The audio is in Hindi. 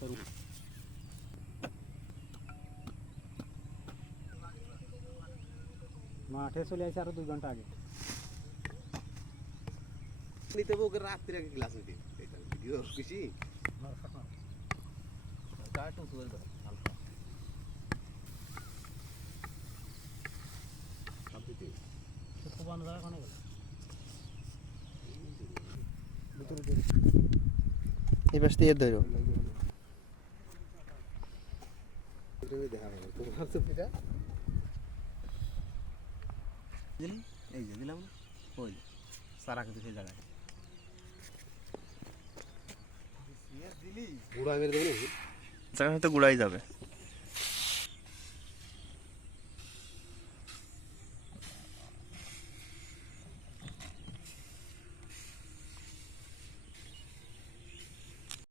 करूँ माठे से लिया चारों दो घंटा आगे नहीं तो वो अगर रात तेरा के क्लास में थे वीडियो और किसी कार्टून सुबह का अल्फा हम भी थे तो कौन रहा कौन है ভিতরে ভিতরে এই পাশ দিয়ে ধরো এই যে ওই সারা কিন্তু সেই জায়গায় জায়গায় হয়তো গুড়াই যাবে